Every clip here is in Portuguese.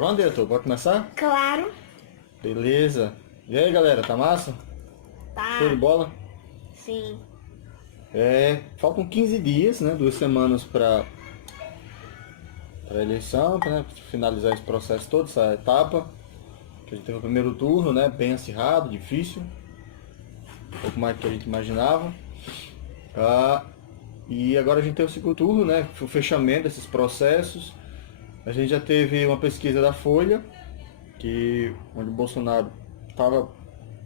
Pronto, diretor, pode começar? Claro, Beleza. E aí, galera, tá massa? Show de tá. bola? Sim. Faltam 15 dias, né? 2 semanas para a eleição, né, pra finalizar esse processo todo, essa etapa. Que a gente teve o primeiro turno, né? Bem acirrado, difícil. Um pouco mais do que a gente imaginava. Ah, e agora a gente tem o segundo turno, né? O fechamento desses processos. A gente já teve uma pesquisa da Folha, onde o Bolsonaro estava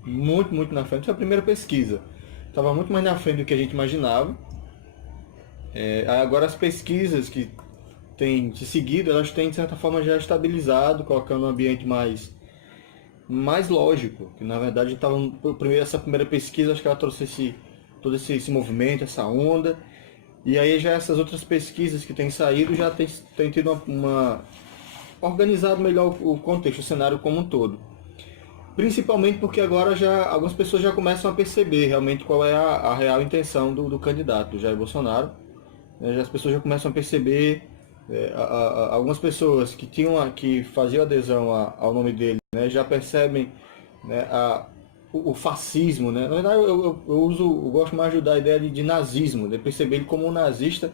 muito na frente. Foi a primeira pesquisa. Estava muito mais na frente do que a gente imaginava. Agora as pesquisas que têm se seguido, elas têm de certa forma já estabilizado, colocando um ambiente mais lógico. Que na verdade estava essa primeira pesquisa, acho que ela trouxe todo esse movimento, essa onda. E aí já essas outras pesquisas que têm saído já tem tido organizado melhor o contexto, o cenário como um todo. Principalmente porque agora já algumas pessoas já começam a perceber realmente qual é a real intenção do candidato, do Jair Bolsonaro. As pessoas já começam a perceber, algumas pessoas que faziam adesão ao nome dele, né, já percebem, né, o fascismo. Né? Na verdade, eu gosto mais de dar a ideia de nazismo, de perceber ele como um nazista,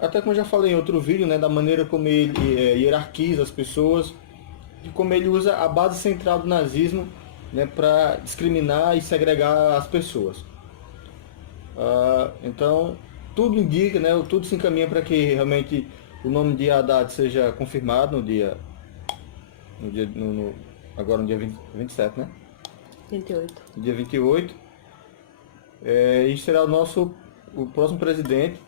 até como eu já falei em outro vídeo, né, da maneira como ele hierarquiza as pessoas, de como ele usa a base central do nazismo, né, para discriminar e segregar as pessoas. Então, tudo indica, né, tudo se encaminha para que realmente o nome de Haddad seja confirmado agora no dia 27, né? 28. No dia 28. E será o próximo presidente,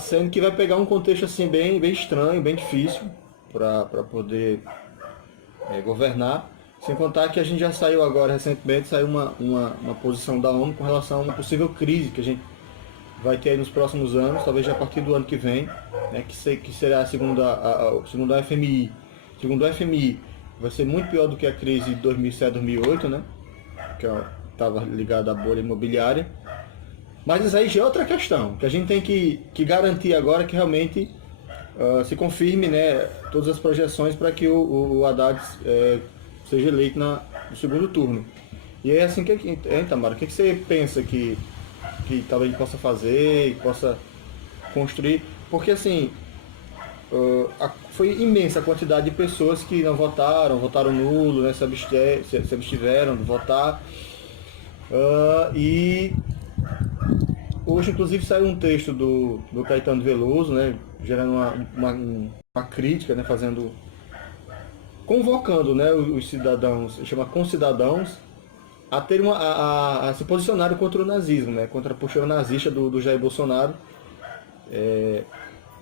sendo que vai pegar um contexto assim bem estranho, bem difícil para poder governar. Sem contar que a gente já saiu agora, recentemente, saiu uma posição da ONU com relação a uma possível crise que a gente vai ter aí nos próximos anos, talvez já a partir do ano que vem, né, que será segundo a FMI. Segundo a FMI, vai ser muito pior do que a crise de 2007-2008, né, que estava ligada à bolha imobiliária. Mas isso aí já é outra questão, que a gente tem que garantir agora que realmente se confirme, né, todas as projeções para que o Haddad seja eleito no segundo turno. E é assim Tamara, o que você pensa que talvez ele possa fazer, que possa construir? Porque assim, foi imensa a quantidade de pessoas que não votaram nulo, né, se abstiveram de votar. E hoje, inclusive, saiu um texto do Caetano Veloso, né, gerando uma crítica, né, convocando, né, os cidadãos, chama concidadãos, a ter a se posicionarem contra o nazismo, né, contra a postura nazista do Jair Bolsonaro.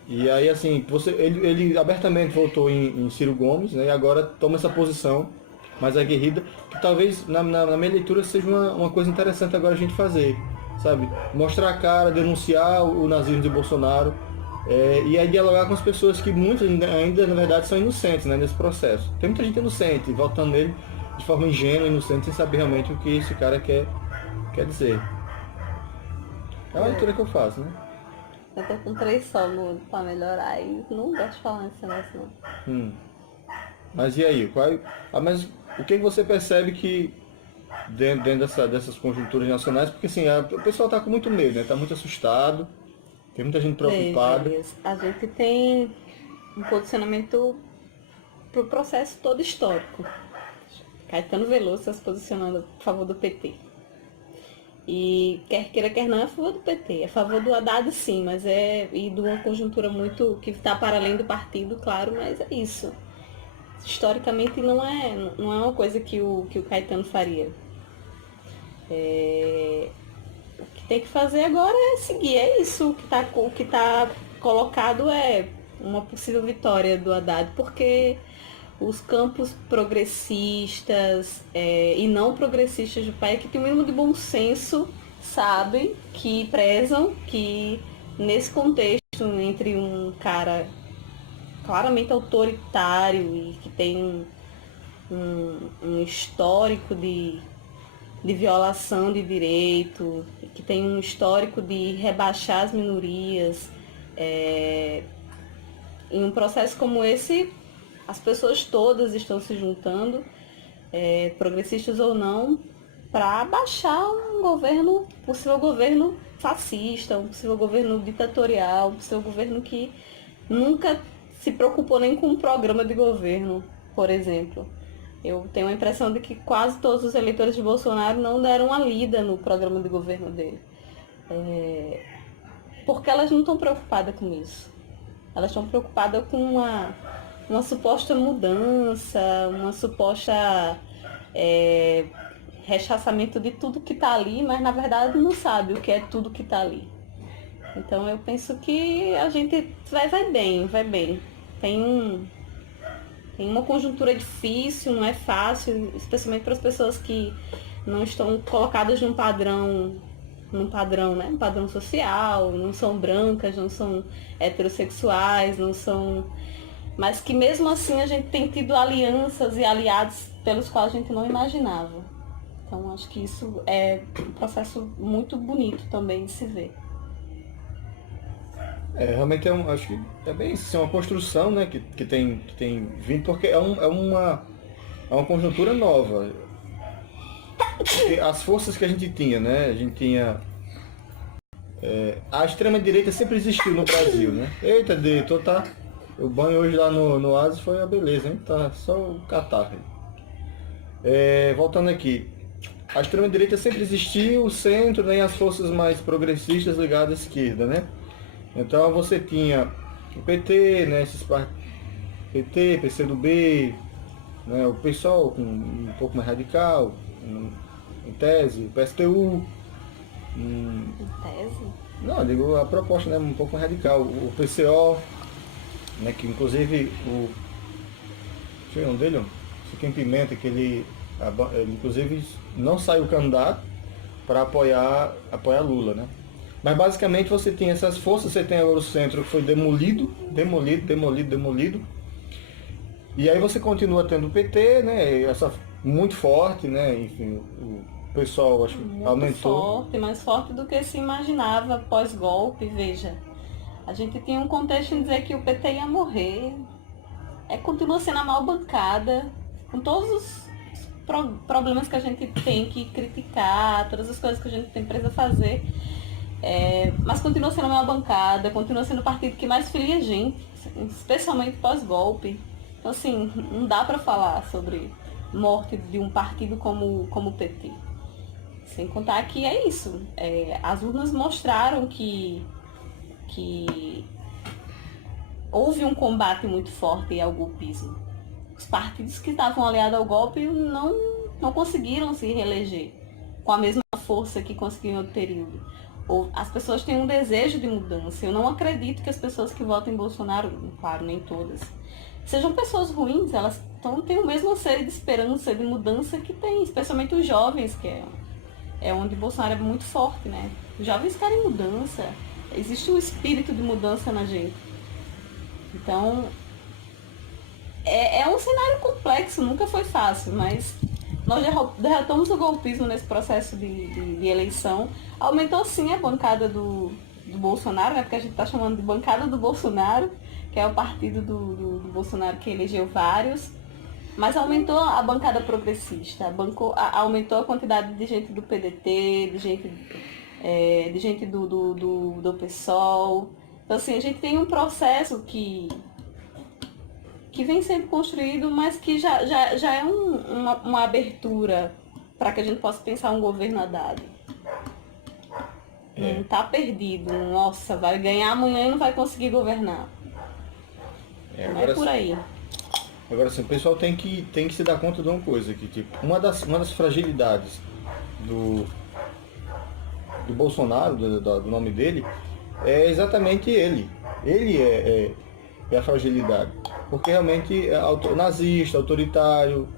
E aí, assim, ele abertamente votou em Ciro Gomes, né, e agora toma essa posição mais aguerrida, que talvez, na minha leitura, seja uma coisa interessante agora a gente fazer, sabe? Mostrar a cara, denunciar o nazismo de Bolsonaro, e aí dialogar com as pessoas que muitas ainda, na verdade, são inocentes, né, nesse processo. Tem muita gente inocente, votando nele de forma ingênua, inocente, sem saber realmente o que esse cara quer dizer. É a leitura que eu faço, né? Eu tô com 3 solos pra melhorar e não gosto de falar nesse negócio não. Mas e aí? Mas o que você percebe que dentro dessas conjunturas nacionais? Porque assim, o pessoal está com muito medo, né? Está muito assustado, tem muita gente Veja, preocupada. Elias, a gente tem um posicionamento pro processo todo histórico. Caetano Veloso está se posicionando a favor do PT. E quer queira, quer não, é a favor do PT. É a favor do Haddad, sim, mas e de uma conjuntura muito que está para além do partido, claro, mas é isso. Historicamente não é uma coisa que o Caetano faria. O que tem que fazer agora é seguir, é isso. O que tá colocado é uma possível vitória do Haddad, porque os campos progressistas e não progressistas do país, que tem o mínimo de bom senso, sabem que prezam que nesse contexto entre um cara claramente autoritário e que tem um histórico de violação de direito, que tem um histórico de rebaixar as minorias, em um processo como esse as pessoas todas estão se juntando, progressistas ou não, para baixar um governo, possível governo fascista, um possível governo ditatorial, um possível governo que nunca se preocupou nem com um programa de governo, por exemplo. Eu tenho a impressão de que quase todos os eleitores de Bolsonaro não deram uma lida no programa de governo dele. Porque elas não estão preocupadas com isso. Elas estão preocupadas com uma suposta mudança, uma suposta rechaçamento de tudo que está ali, mas na verdade não sabe o que é tudo que está ali. Então eu penso que a gente vai bem, vai bem. Tem uma conjuntura difícil, não é fácil, especialmente para as pessoas que não estão colocadas num padrão, né? Um padrão social, não são brancas, não são heterossexuais, não são. Mas que mesmo assim a gente tem tido alianças e aliados pelos quais a gente não imaginava. Então acho que isso é um processo muito bonito também de se ver. Realmente acho que é bem isso, assim, uma construção, né, que tem vindo, porque é uma conjuntura nova. Porque as forças que a gente tinha, né, a gente tinha... a extrema-direita sempre existiu no Brasil, né? Eita, diretor, tá... O banho hoje lá no Oasis foi a beleza, hein? Tá só o catarro. Voltando aqui. A extrema-direita sempre existiu, o centro, né, e as forças mais progressistas ligadas à esquerda, né? Então você tinha o PT, né, esses PT, PCdoB, né, o PSOL um pouco mais radical, em tese, o PSTU. Em tese? Não, eu digo a proposta, né, um pouco mais radical. O PCO, né, que inclusive deixa eu ver o nome dele, Chiquinho Pimenta, que ele inclusive não saiu candidato para apoiar Lula, né? Mas basicamente você tinha essas forças, você tem agora o centro que foi demolido. E aí você continua tendo o PT, né? Muito forte, né? Enfim, o pessoal acho que muito aumentou. Forte, mais forte do que se imaginava pós-golpe, veja. A gente tinha um contexto em dizer que o PT ia morrer. Continua sendo a mal bancada, com todos os problemas que a gente tem que criticar, todas as coisas que a gente tem presa a fazer. Mas continua sendo a maior bancada, continua sendo o partido que mais filia gente, especialmente pós-golpe. Então, assim, não dá para falar sobre morte de um partido como o PT. Sem contar que é isso. As urnas mostraram que houve um combate muito forte ao golpismo. Os partidos que estavam aliados ao golpe não conseguiram se reeleger com a mesma força que conseguiram no período. As pessoas têm um desejo de mudança. Eu não acredito que as pessoas que votam em Bolsonaro, claro, nem todas, sejam pessoas ruins. Elas têm o mesmo anseio de esperança, de mudança que tem, especialmente os jovens, que é onde Bolsonaro é muito forte, né? Os jovens querem mudança. Existe um espírito de mudança na gente. Então, é um cenário complexo, nunca foi fácil, mas nós derrotamos o golpismo nesse processo de eleição. Aumentou sim a bancada do Bolsonaro, né? Porque a gente está chamando de bancada do Bolsonaro, que é o partido do Bolsonaro que elegeu vários. Mas aumentou a bancada progressista, aumentou a quantidade de gente do PDT, de gente do PSOL. Então assim, a gente tem um processo que vem sendo construído, mas que já é uma abertura para que a gente possa pensar um governo Haddad. Não está perdido. Nossa, vai ganhar amanhã e não vai conseguir governar. Não é por aí. Agora sim, o pessoal tem que se dar conta de uma coisa, que tipo, uma das fragilidades do Bolsonaro, do nome dele, é exatamente ele. Ele é a fragilidade. Porque realmente é nazista, autoritário,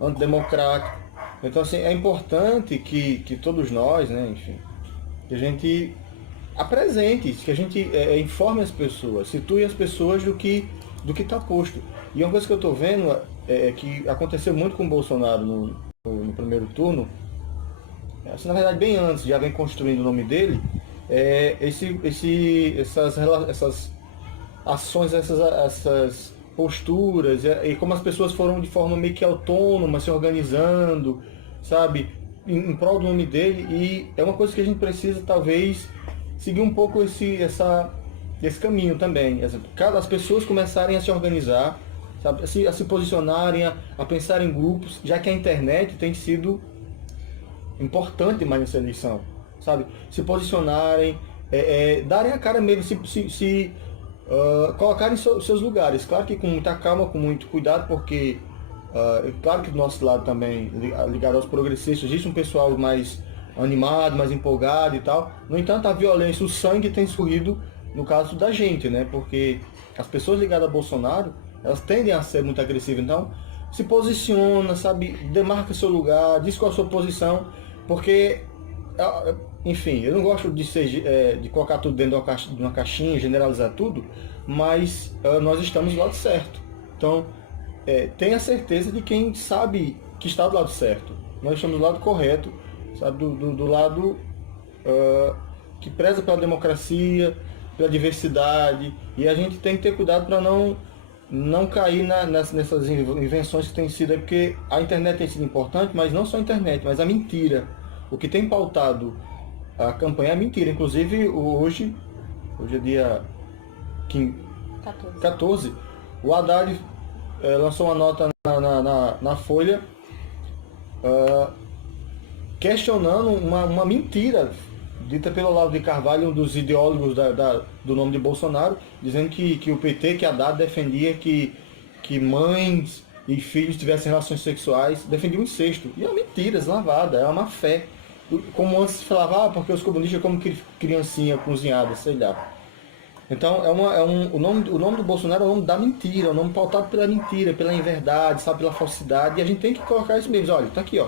antidemocrático. Então assim, é importante que todos nós, né, enfim, que a gente apresente, que a gente informe as pessoas, situe as pessoas do que está posto. E uma coisa que eu estou vendo é que aconteceu muito com o Bolsonaro no primeiro turno, assim, na verdade bem antes, já vem construindo o nome dele, essas ações, essas posturas, e como as pessoas foram de forma meio que autônoma, se organizando, sabe, em prol do nome dele, e é uma coisa que a gente precisa, talvez, seguir um pouco esse caminho também. As pessoas começarem a se organizar, sabe, a se posicionarem, a pensar em grupos, já que a internet tem sido importante mais nessa eleição, sabe? Se posicionarem, darem a cara mesmo, colocarem seus lugares. Claro que com muita calma, com muito cuidado, porque claro que do nosso lado também, ligado aos progressistas, existe um pessoal mais animado, mais empolgado e tal. No entanto, a violência, o sangue tem escorrido no caso da gente, né? Porque as pessoas ligadas a Bolsonaro, elas tendem a ser muito agressivas. Então, se posiciona, sabe? Demarca seu lugar, diz qual a sua posição, porque, enfim, eu não gosto de colocar tudo dentro de uma caixinha, generalizar tudo, mas nós estamos do lado certo. Então, tenha certeza de quem sabe que está do lado certo. Nós estamos do lado correto, sabe? Do lado que preza pela democracia, pela diversidade, e a gente tem que ter cuidado para não cair nessas invenções que têm sido, porque a internet tem sido importante, mas não só a internet, mas a mentira. O que tem pautado a campanha é a mentira. Inclusive, hoje é dia 14, o Haddad lançou uma nota na Folha questionando uma mentira dita pelo Olavo de Carvalho, um dos ideólogos do nome de Bolsonaro, dizendo que o PT, que Haddad defendia que mães e filhos tivessem relações sexuais, defendia o incesto. E é uma mentira deslavada, é uma má fé. Como antes se falava, porque os comunistas como criancinha cozinhada, sei lá. Então, o nome do Bolsonaro é o nome da mentira, é o nome pautado pela mentira, pela inverdade, sabe, pela falsidade, e a gente tem que colocar isso mesmo. Olha, tá aqui, ó.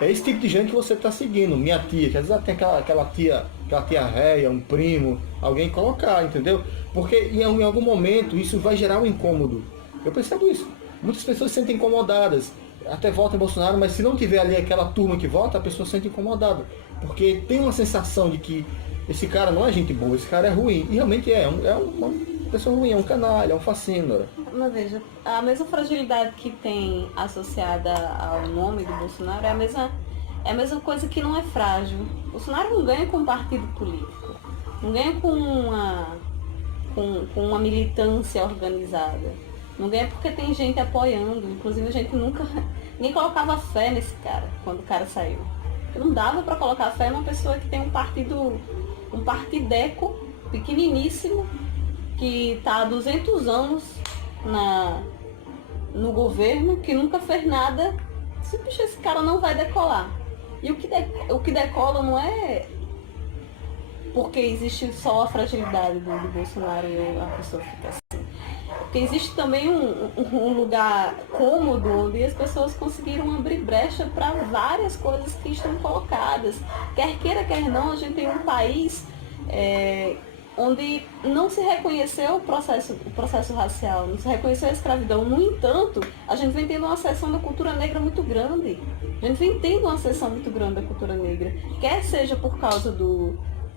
É esse tipo de gente que você está seguindo, minha tia, que às vezes tem aquela tia réia, um primo, alguém colocar, entendeu? Porque em algum momento isso vai gerar um incômodo. Eu percebo isso. Muitas pessoas se sentem incomodadas, até votam em Bolsonaro, mas se não tiver ali aquela turma que vota, a pessoa se sente incomodada. Porque tem uma sensação de que esse cara não é gente boa, esse cara é ruim. E realmente é uma pessoa ruim, é um canalha, é um fascínora. Mas veja, a mesma fragilidade que tem associada ao nome do Bolsonaro é a mesma coisa que não é frágil. Bolsonaro não ganha com um partido político, não ganha com uma militância organizada, não ganha porque tem gente apoiando, inclusive ninguém colocava fé nesse cara quando o cara saiu. Não dava para colocar fé numa pessoa que tem um partideco pequeniníssimo, que está há 200 anos no governo, que nunca fez nada. Esse cara não vai decolar. E o que decola não é porque existe só a fragilidade do Bolsonaro e a pessoa fica assim. Porque existe também um lugar cômodo onde as pessoas conseguiram abrir brecha para várias coisas que estão colocadas. Quer queira, quer não, a gente tem um país onde não se reconheceu o processo racial, não se reconheceu a escravidão. No entanto, a gente vem tendo uma seção da cultura negra muito grande. A gente vem tendo uma seção muito grande da cultura negra, quer seja por causa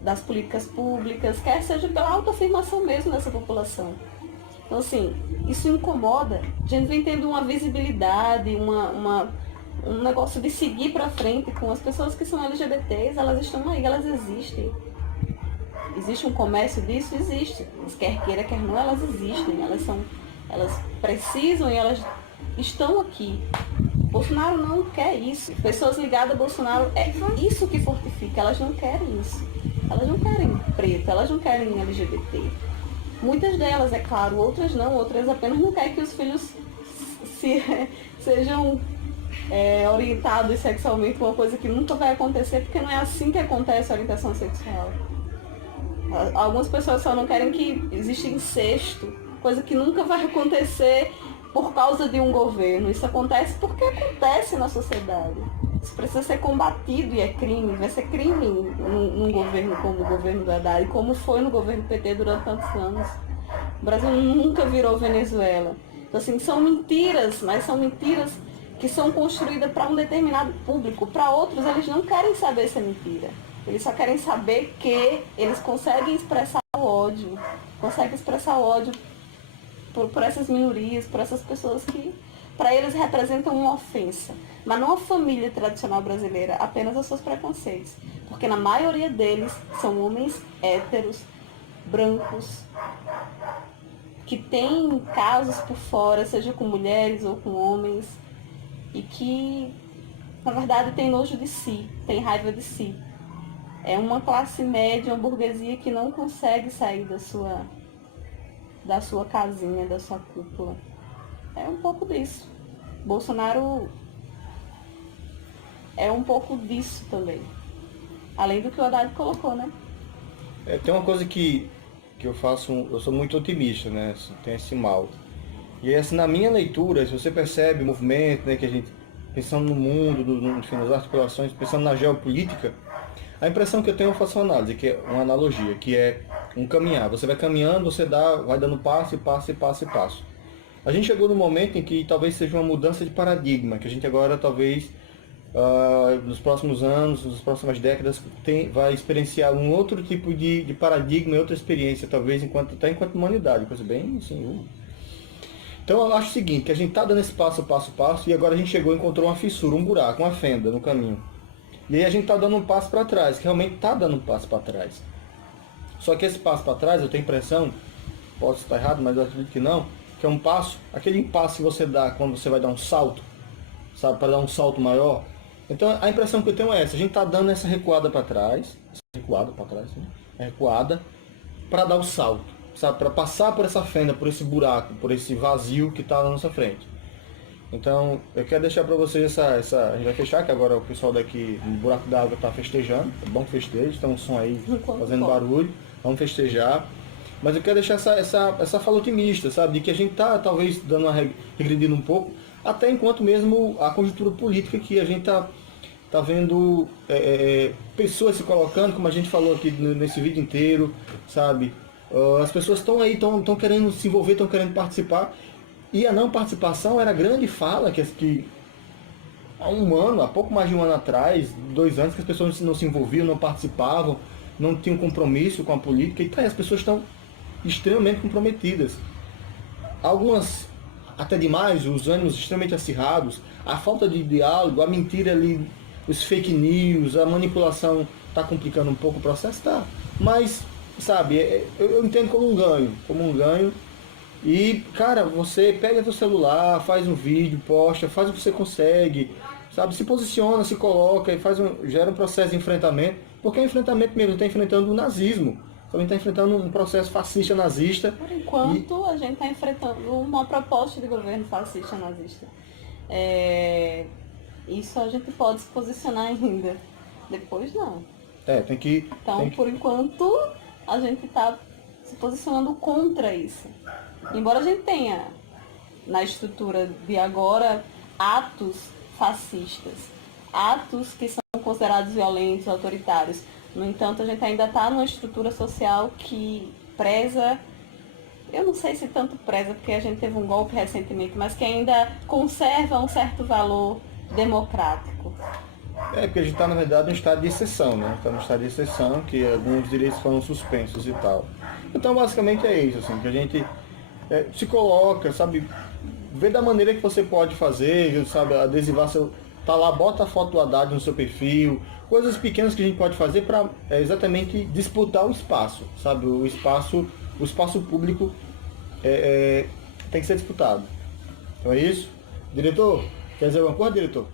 das políticas públicas, quer seja pela autoafirmação mesmo dessa população. Então, assim, isso incomoda. A gente vem tendo uma visibilidade, um negócio de seguir para frente com as pessoas que são LGBTs, elas estão aí, elas existem. Existe um comércio disso? Existe. Mas quer queira, quer não, elas existem. Elas precisam e elas estão aqui. Bolsonaro não quer isso. Pessoas ligadas a Bolsonaro, é isso que fortifica. Elas não querem isso. Elas não querem preto, elas não querem LGBT. Muitas delas, é claro, outras não. Outras apenas não querem que os filhos sejam orientados sexualmente, uma coisa que nunca vai acontecer, porque não é assim que acontece a orientação sexual. Algumas pessoas só não querem que exista incesto, coisa que nunca vai acontecer por causa de um governo. Isso acontece porque acontece na sociedade. Isso precisa ser combatido e é crime. Vai ser crime num governo como o governo do Haddad, como foi no governo PT durante tantos anos. O Brasil nunca virou Venezuela. Então, assim, são mentiras, mas são mentiras que são construídas para um determinado público. Para outros, eles não querem saber se é mentira. Eles só querem saber que eles conseguem expressar o ódio. Conseguem expressar o ódio por essas minorias, por essas pessoas que, para eles, representam uma ofensa. Mas não a família tradicional brasileira, apenas os seus preconceitos. Porque na maioria deles são homens héteros, brancos, que têm casos por fora, seja com mulheres ou com homens, e que, na verdade, tem nojo de si, tem raiva de si. É uma classe média, uma burguesia que não consegue sair da sua casinha, da sua cúpula. É um pouco disso. Bolsonaro é um pouco disso também. Além do que o Haddad colocou, né? Tem uma coisa que eu faço, eu sou muito otimista, né? Tem esse mal. E assim, na minha leitura, se você percebe o movimento, né, que a gente, pensando no mundo, enfim, nas articulações, pensando na geopolítica, a impressão que eu tenho, eu faço uma análise, que é uma analogia, que é um caminhar. Você vai caminhando, você vai dando passo e passo e passo e passo. A gente chegou num momento em que talvez seja uma mudança de paradigma, que a gente agora talvez, nos próximos anos, nas próximas décadas, vai experienciar um outro tipo de paradigma e outra experiência, talvez até enquanto humanidade, coisa bem assim. Então eu acho o seguinte, que a gente está dando esse passo, e agora a gente encontrou uma fissura, um buraco, uma fenda no caminho. E aí a gente está dando um passo para trás, que realmente está dando um passo para trás. Só que esse passo para trás, eu tenho a impressão, posso estar errado, mas eu acredito que não, que é um passo, aquele passo que você dá quando você vai dar um salto, sabe, para dar um salto maior. Então a impressão que eu tenho é essa, a gente está dando essa recuada para trás, recuada, para dar o salto, sabe, para passar por essa fenda, por esse buraco, por esse vazio que está na nossa frente. Então, eu quero deixar para vocês a gente vai fechar, que agora o pessoal daqui no Buraco da Água está festejando, é bom que festeje, tem um som aí fazendo barulho, vamos festejar. Mas eu quero deixar essa fala otimista, sabe, de que a gente está talvez dando uma regredindo um pouco, até enquanto mesmo a conjuntura política que a gente tá vendo pessoas se colocando, como a gente falou aqui nesse vídeo inteiro, sabe, as pessoas estão aí, estão querendo se envolver, estão querendo participar. E a não participação era a grande fala que há pouco mais de um ano atrás, 2 anos, que as pessoas não se envolviam, não participavam, não tinham compromisso com a política, e as pessoas estão extremamente comprometidas. Algumas, até demais, os ânimos extremamente acirrados, a falta de diálogo, a mentira ali, os fake news, a manipulação está complicando um pouco o processo, tá? Mas, sabe, eu entendo como um ganho. E, cara, você pega teu celular, faz um vídeo, posta, faz o que você consegue, sabe? Se posiciona, se coloca e gera um processo de enfrentamento, porque é um enfrentamento mesmo, está enfrentando o nazismo, também está enfrentando um processo fascista nazista. Por enquanto, a gente está enfrentando uma proposta de governo fascista nazista. Isso a gente pode se posicionar ainda, depois não. Então, por enquanto, a gente está se posicionando contra isso. Embora a gente tenha, na estrutura de agora, atos fascistas, atos que são considerados violentos, autoritários. No entanto, a gente ainda está numa estrutura social que preza, eu não sei se tanto preza, porque a gente teve um golpe recentemente, mas que ainda conserva um certo valor democrático. Porque a gente está, na verdade, em estado de exceção, né? Está no estado de exceção, que alguns direitos foram suspensos e tal. Então, basicamente é isso, assim, que a gente se coloca, sabe, vê da maneira que você pode fazer, sabe, adesivar tá lá, bota a foto do Haddad no seu perfil, coisas pequenas que a gente pode fazer para exatamente disputar o espaço, sabe, o espaço público tem que ser disputado. Então é isso. Diretor, quer dizer alguma coisa, diretor?